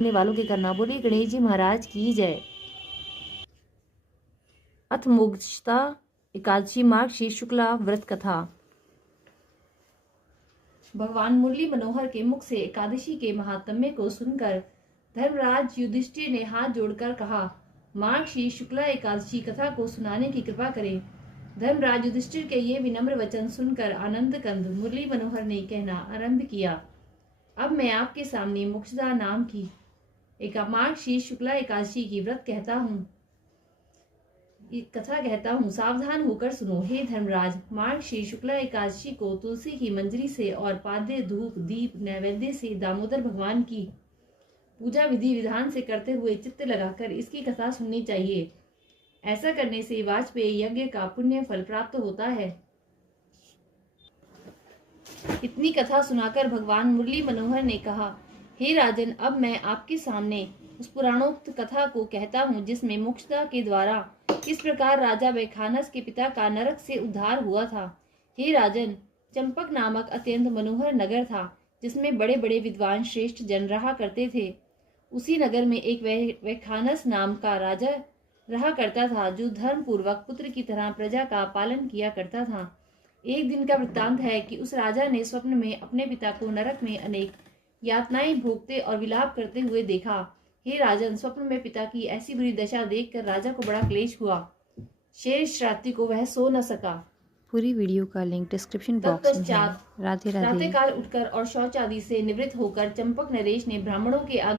सुनने वालों के करना। बोले गणेश जी महाराज की जय। अथ मोक्षदा एकादशी मार्ग शीर्ष शुक्ला व्रत कथा। भगवान मुरली मनोहर के मुख से एकादशी के महात्म्य को सुनकर धर्मराज युधिष्ठिर ने हाथ जोड़कर कहा, मार्ग शीर्ष शुक्ला एकादशी कथा को सुनाने की कृपा करें। धर्मराज युधिष्ठिर के ये विनम्र वचन सुनकर आनंद कंद मुरली मनोहर ने कहना आरंभ किया, अब मैं आपके सामने मोक्षदा नाम की मार्ग शीर्ष शुक्ला एकादशी की व्रत कथा कहता हूँ, सावधान होकर सुनो। हे धर्मराज, मार्ग शीर्ष शुक्ला एकादशी को तुलसी की मंजरी से और पाद्य धूप दीप नैवेद्य से दामोदर भगवान की पूजा विधि विधान से करते हुए चित्त लगाकर इसकी कथा सुननी चाहिए। ऐसा करने से वाजपेयी यज्ञ का पुण्य फल प्राप्त होता है। इतनी कथा सुनाकर भगवान मुरली मनोहर ने कहा, हे राजन, अब मैं आपके सामने उस पुराणोक्त कथा को कहता हूँ जिसमें मोक्षदा के द्वारा किस प्रकार राजा वैखानस के पिता का नरक से उद्धार हुआ था। हे राजन, चंपक नामक अत्यंत मनोहर नगर था जिसमें बड़े बड़े विद्वान श्रेष्ठ जन रहा करते थे। उसी नगर में एक वैखानस नाम का राजा रहा करता था जो धर्म पूर्वक पुत्र की तरह प्रजा का पालन किया करता था। एक दिन का वृत्तांत है कि उस राजा ने स्वप्न में अपने पिता को नरक में अनेक यातनाएं भोगते और विलाप करते हुए देखा। हे राजन, स्वप्न में पिता की ऐसी बुरी दशा देखकर राजा को बड़ा क्लेश हुआ। शेष रात्रि को वह सो न सका। पूरी वीडियो का लिंक डिस्क्रिप्शन बॉक्स में है। राधे राधे। प्रातःकाल उठकर और शौच आदि से निवृत्त होकर चंपक नरेश ने ब्राह्मणों के